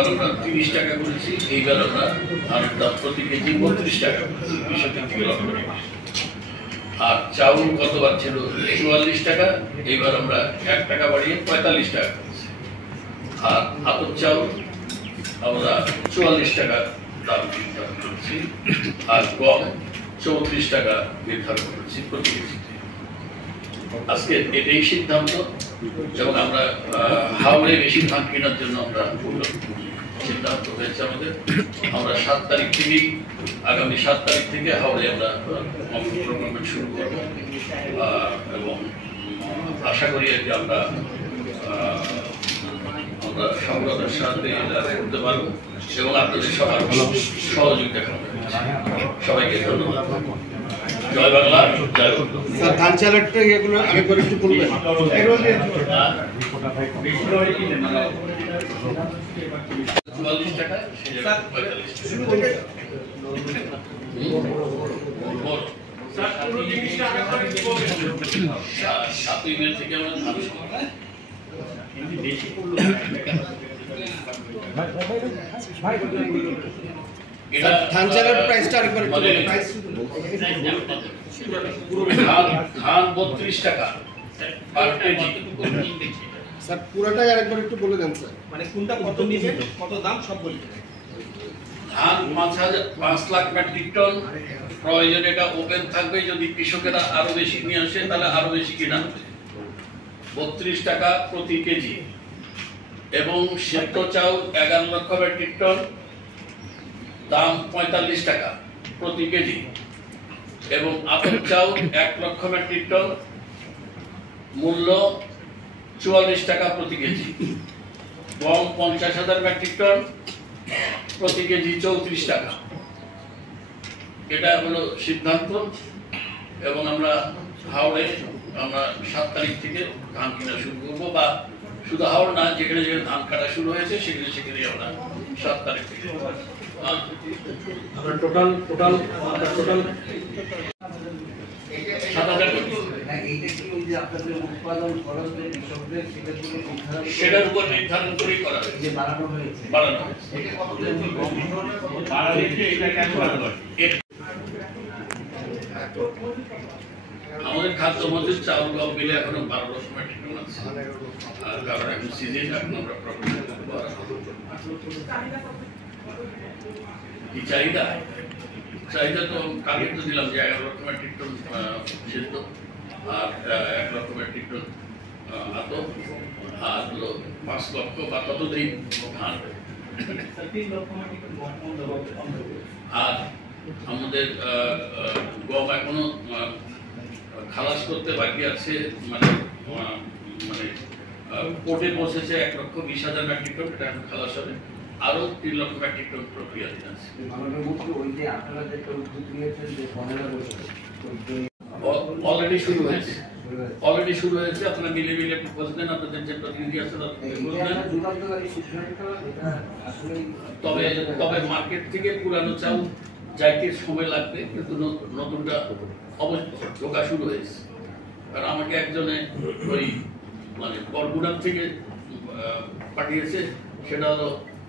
গতবার আমরা 30 টাকা করেছি, এইবার আমরা ধানের দাম প্রতি কেজি 32 টাকা কৃষকের থেকে লক্ষ্য করি। আর চাউল গতবার ছিল 44 টাকা, এইবার আমরা 1 টাকা বাড়িয়ে 45 টাকা করেছি। আর আতপ চাউল আমরা 44 টাকা দাম নির্ধারণ করেছি, আর গম 34 টাকা নির্ধারণ করেছি প্রতি কেজিতে। আজকে এটাই সিদ্ধান্ত, এবং আমরা হাওড়ে বেশি ধান কেনার জন্য আমরা সিদ্ধান্ত হয়েছে আমাদের। আমরা 7 তারিখ থেকেই, আগামী 7 তারিখ থেকে হাওড়ে আমরা প্রোগ্রাম শুরু করব, এবং আশা করি আর কি আমরা সফলতার সাথে করতে পারবো, এবং আপনাদের সবার সহযোগিতা করবো। সবাইকে ধন্যবাদ। জয় বাংলা, জয় স্যার। ধান চালেরটা এগুলো আমি করে একটু বলবেন। 44 টাকা, 7ই মে থেকে আমরা ধান ধান চালের প্রাইসটা আরেকবার একটু বলুন। ধান 32 টাকা পার কেজি। স্যার পুরোটাই আরেকবার একটু বলে দেন স্যার। মানে কোনটা কত নেবেন, কত দাম সব বলবেন। ধান 5 লাখ মেট্রিক টন, প্রয়োজনে এটা ওপেন থাকবে, যদি কৃষকেরা আরো বেশি নিয়ে আসে তাহলে আরো বেশি কিনা হবে। 32 টাকা প্রতি কেজি, এবং সেদ্ধ চাউল 11 লক্ষ মেট্রিক টন, দাম 45 টাকা প্রতি কেজি, এবং আতপ চাউল 1 লক্ষ মেট্রিক টন, মূল্য 44 টাকা প্রতি কেজি। গম 50,000 মেট্রিক টন, প্রতি কেজি 34 টাকা। এটা হলো সিদ্ধান্ত, এবং আমরা হাওড়ে 7 তারিখ থেকে ধান কেনা শুরু করবো, বা শুধু হাওড় না, যেখানে যেখানে ধান কাটা শুরু হয়েছে সেখানে আমরা 7 তারিখ থেকে আমরা টোটাল 7,000 কোটি। সেটার উপর নির্ধারণ করেই করা হয়েছে, বাড়ানো হয়েছে। আমাদের খাদ্য মজুদ চাউল গম মিলে এখনো 12 লক্ষ মেট্রিক টন আছে, কারণ এখন সিজন, এখন আমরা প্রকল্প করতে পারবো। কি চাহিদা তো কালকে তো দিলাম যে 11 লক্ষ মেট্রিক টন সেদ্ধ, আর 1 লক্ষ মেট্রিক টন আতপ, আর হলো 5 লক্ষ বা ততদিন ধান। আর আমাদের গম এখনো খালাস করতে বাকি আছে, মানে কোর্টে পৌঁছেছে 1,20,000 মেট্রিক টন, এটা এখন খালাস হবে। আরো 3 লক্ষ মেট্রিক টন প্রক্রিয়াধীন আছে। অলরেডি শুরু হয়েছে। আপনারা মিলে বলতেন, আপনাদের যে প্রতিনিধি আছে তবে মার্কেট থেকে পুরানো চাউল যাইতে সময় লাগবে, কিন্তু নতুনটা অবশ্যই ঢোকা শুরু হয়েছে। কারণ আমাকে একজনে ওই মানে বরগুড়ার থেকে পাঠিয়েছে, সেটা হলো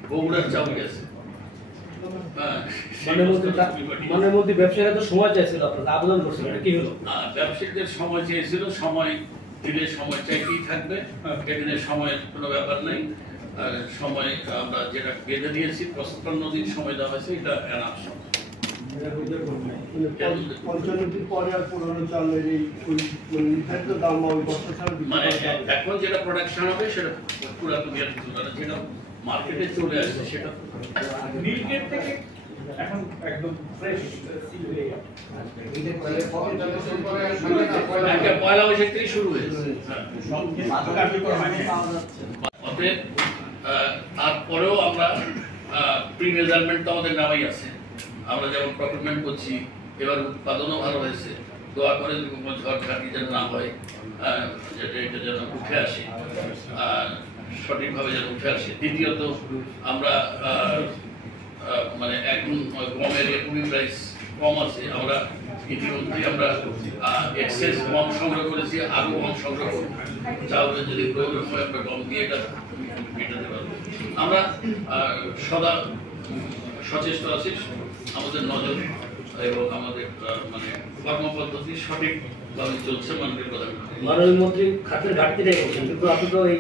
বগুড়ার চাউল গেছে। মনের মধ্যে ব্যবসায়ীরা তো সময় চাইছিল, আপনারা আবেদন করছেন, এটা কি হলো? ব্যবসায়ীদের সময় চেয়েছিল, সময় দিলে সময় চাইতেই থাকবে, এদিনের সময়ের কোনো ব্যাপার নেই। সময় আমরা যেটা বেঁধে দিয়েছি 55 দিন সময় দেওয়া হয়েছে, এটা এনাফ সময়। মানে এখন যেটা প্রোডাকশন হবে সেটা পুরাতন, যেটা মার্কেটে চলে আসছে সেটা মিল্কের থেকে এখন একদম ফ্রেশ পয়লা বৈশাখ থেকে শুরু হয়েছে। অতএব তারপরেও আমরা প্রি মেজারমেন্ট তো আমাদের নামাই আছে, আমরা যেমন প্রকুরমেন্ট করছি, এবার উৎপাদনও ভালো হয়েছে। দোয়া করে কোনো ঝড়ঝাঁটি যেন না হয়, এটা যেন উঠে আসে, সঠিকভাবে যেন উঠে আসে। দ্বিতীয়ত আমরা মানে এখন গমের একুরি প্রাইস কম আছে, আমরা ইতিমধ্যে আমরা এক্সেস গম সংগ্রহ করেছি, আরো গম সংগ্রহ করব। চাউলের যদি প্রয়োজন হয় আমরা গম দিয়ে এটা মেটাতে পারবো। আমরা সদা সচেষ্ট আছি, আমাদের নজর এবং আমাদের মানে কর্মপদ্ধতি সঠিকভাবে চলছে মাননীয় প্রধানমন্ত্রী। মাননীয় মন্ত্রী খাতের ঘাটতি রেখেছেন, কিন্তু আপনি তো এই